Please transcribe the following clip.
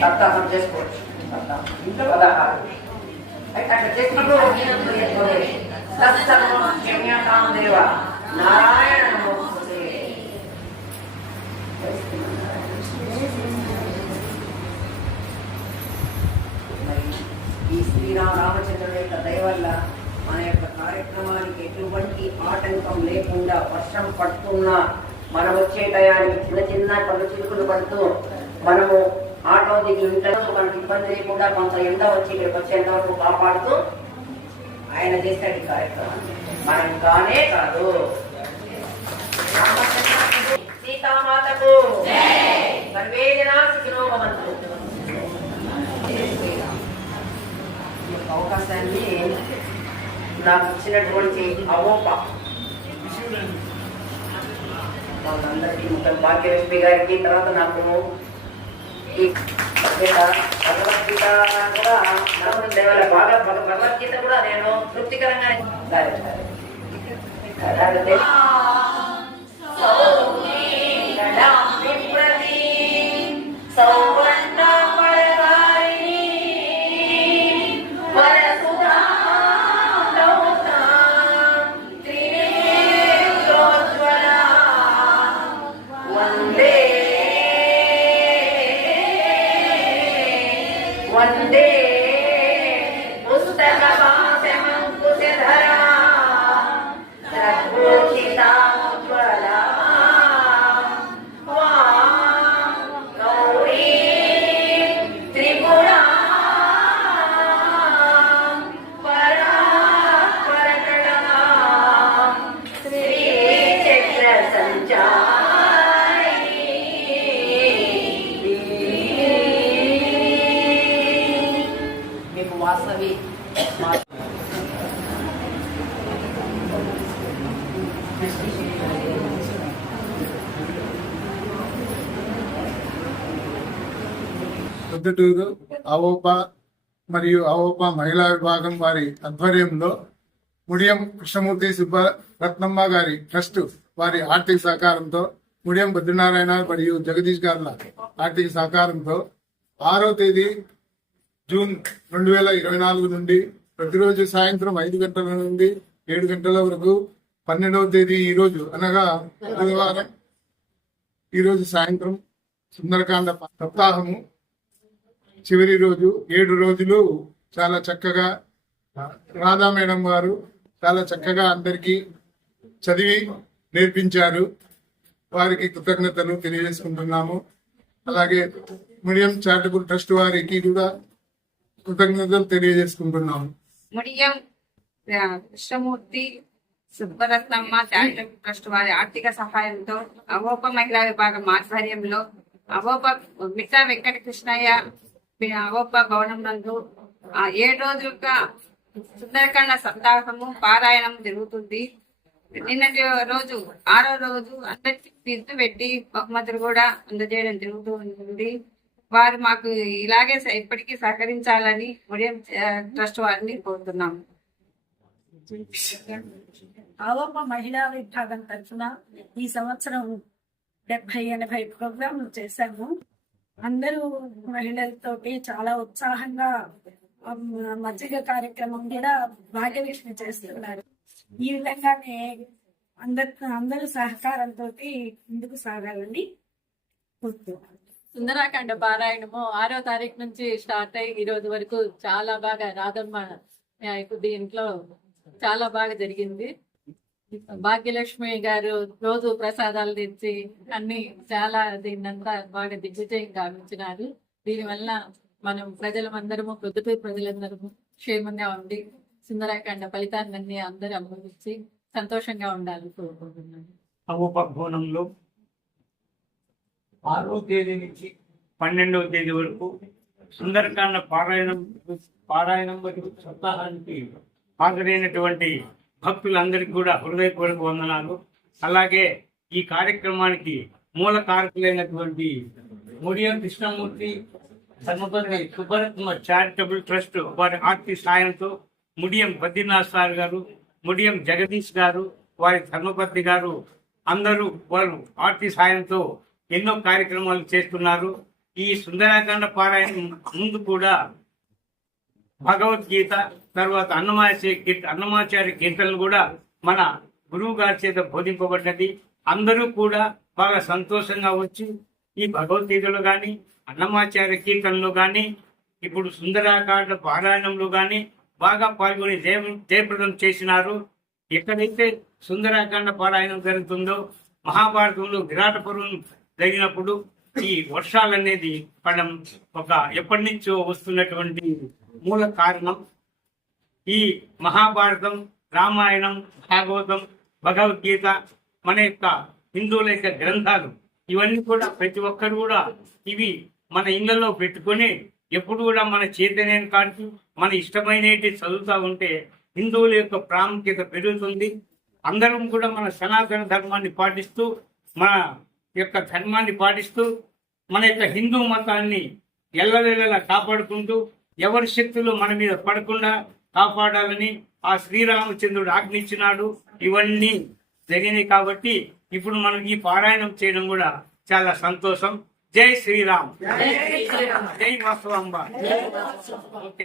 సప్తాహం చేసుకోవచ్చు. ఇంట్లో పదహారు అట్లా చేసినప్పుడు నారాయణ ఈ శ్రీరామ రామచంద్రుడు యొక్క దయవల్ల మన యొక్క కార్యక్రమానికి ఎటువంటి ఆటంకం లేకుండా వర్షం పడుతున్నా మనం వచ్చే టయానికి చిన్న చిన్న పనులు చిలుకులు పడుతూ మనము ఆటో దిగి ఉంటాము మనకి ఇబ్బంది లేకుండా కొంత ఎండ వచ్చి ఇక్కడికి వచ్చేంత వరకు కాపాడుతూ ఆయన చేశాడు ఈ కార్యక్రమాన్ని మనం కానే కాదు. సీతామాతకు. సర్వే జనా సుఖినో భవంతు. అవకాశాన్ని నాకు ఇచ్చినటువంటి అవోప వాళ్ళందరికీ ముఖ్యం భాగ్యలక్ష్మి గారికి తర్వాత నాకు భగవద్గీత కూడా నమ్మకం దేవాల బాగా భగ- భగవద్గీత కూడా నేను తృప్తికరంగా సరే సరే అలాగే మీకు వాసవి. పొద్దుటూరు అవోప మరియు అవోప మహిళా విభాగం వారి ఆధ్వర్యంలో ముడియం కృష్ణమూర్తి సుబ్బ రత్నమ్మ గారి ట్రస్ట్ వారి ఆర్థిక సహకారంతో ముడియం బద్రీనారాయణ మరియు జగదీష్ గారుల ఆర్థిక సహకారంతో ఆరో తేదీ జూన్ రెండు వేల ఇరవై నాలుగు నుండి ప్రతిరోజు సాయంత్రం ఐదు గంటల నుండి ఏడు గంటల వరకు పన్నెండవ తేదీ ఈ రోజు అనగా బుధవారం. ఈరోజు సాయంత్రం సుందరకాండ సప్తాహము. చివరి రోజు ఏడు రోజులు చాలా చక్కగా రాధా మేడం గారు చాలా చక్కగా అందరికీ చదివి నేర్పించారు. వారికి కృతజ్ఞతలు తెలియజేసుకుంటున్నాము. అలాగే మీడియం చారిటబుల్ ట్రస్ట్ వారికి కూడా కృతజ్ఞతలు తెలియజేసుకుంటున్నాము ముడియం కృష్ణమూర్తి సుబ్బరత్నమ్మ చారిటబుల్ ట్రస్ట్ వారి ఆర్థిక సహాయంతో అవోప మహిళా విభాగం ఆధ్వర్యంలో అవోప మిత్ర వెంకట కృష్ణయ్య మీ అవోప భవనం నందు ఆ ఏడు రోజులుగా సుందరకాండ సప్తాహము పారాయణం జరుగుతుంది. నిన్నటి రోజు ఆరో రోజు అందరికి తీర్పు పెట్టి బహుమతులు కూడా అందజేయడం జరుగుతూ ఉంటుంది. వారు మాకు ఇలాగే ఇప్పటికీ సహకరించాలని ఉదయం ట్రస్ట్ వారిని కోరుతున్నాము అవమ్మ మహిళా విభాగం తరఫున ఈ సంవత్సరం డెబ్బై ఎనభై ప్రోగ్రాంలు చేశాము. అందరూ మహిళలతోటి చాలా ఉత్సాహంగా మజ్జిగ కార్యక్రమం కూడా భాగ్యలక్ష్మి చేస్తున్నారు. ఈ విధంగానే అందరు అందరూ సహకారంతో ముందుకు సాగాలని కోరుతున్నాను సుందరాకాండ పారాయణము ఆరో తారీఖు నుంచి స్టార్ట్ అయ్యి ఈ రోజు వరకు చాలా బాగా రాధమ్మ ఆ, దీంట్లో చాలా బాగా జరిగింది. భాగ్యలక్ష్మి గారు రోజు ప్రసాదాలు తెచ్చి అన్ని చాలా దీన్నంతా బాగా దిగ్విజయం గావించినారు. దీనివల్ల మనం ప్రజలమందరము ప్రొద్దుటూరు ప్రజలందరము క్షేమంగా ఉండి సుందరాకాండ ఫలితాన్ని అందరూ అనుభవించి సంతోషంగా ఉండాలని కోరుకుంటున్నాను. ఆరో తేదీ నుంచి పన్నెండవ తేదీ వరకు సుందరకాండ పారాయణం పారాయణం మరియు సప్తాహానికి హాజరైనటువంటి భక్తులందరికీ కూడా హృదయపూర్వక వందనాలు. అలాగే ఈ కార్యక్రమానికి మూల కారకులైనటువంటి ముడియం కృష్ణమూర్తి ధర్మపతి సుబ్బరత్మ చారిటబుల్ ట్రస్ట్ వారి ఆర్థిక సాయంతో ముడియం బద్రీనాథ్ సార్ గారు ముడియం జగదీష్ గారు వారి ధర్మపతి గారు అందరూ వాళ్ళు ఆర్తి సాయంతో ఎన్నో కార్యక్రమాలు చేస్తున్నారు. ఈ సుందరాకాండ పారాయణం ముందు కూడా భగవద్గీత తర్వాత అన్నమాచార్య గీత అన్నమాచార్య కీర్తనలు కూడా మన గురువు గారి చేత బోధింపబడినది. అందరూ కూడా బాగా సంతోషంగా వచ్చి ఈ భగవద్గీతలో కానీ అన్నమాచార్య కీర్తనలో కానీ ఇప్పుడు సుందరాకాండ పారాయణంలో కానీ బాగా పాల్గొని జయ జయప్రదం చేసినారు. ఎక్కడైతే సుందరాకాండ పారాయణం జరుగుతుందో మహాభారతంలో విరాట పర్వం జరిగినప్పుడు ఈ వర్షాలు అనేది పడడం ఒక ఎప్పటి నుంచో వస్తున్నటువంటి మూల కారణం. ఈ మహాభారతం రామాయణం భాగవతం భగవద్గీత మన యొక్క హిందువుల యొక్క గ్రంథాలు ఇవన్నీ కూడా ప్రతి ఒక్కరు కూడా ఇవి మన ఇళ్ళలో పెట్టుకొని ఎప్పుడు కూడా మన చైతన్యం కాంటి మన ఇష్టమైనవి చదువుతూ ఉంటే హిందువుల యొక్క ప్రాముఖ్యత పెరుగుతుంది. అందరం కూడా మన సనాతన ధర్మాన్ని పాటిస్తూ మన యొక్క ధర్మాన్ని పాటిస్తూ మన యొక్క హిందూ మతాన్ని ఎల్లవేళలా కాపాడుకుంటూ ఎవరి శక్తులు మన మీద పడకుండా కాపాడాలని ఆ శ్రీరామచంద్రుడు ఆజ్ఞించినాడు. ఇవన్నీ జరిగినాయి కాబట్టి ఇప్పుడు మనం ఈ పారాయణం చేయడం కూడా చాలా సంతోషం. జై శ్రీరామ్. జై వాసవాంబ ఓకే.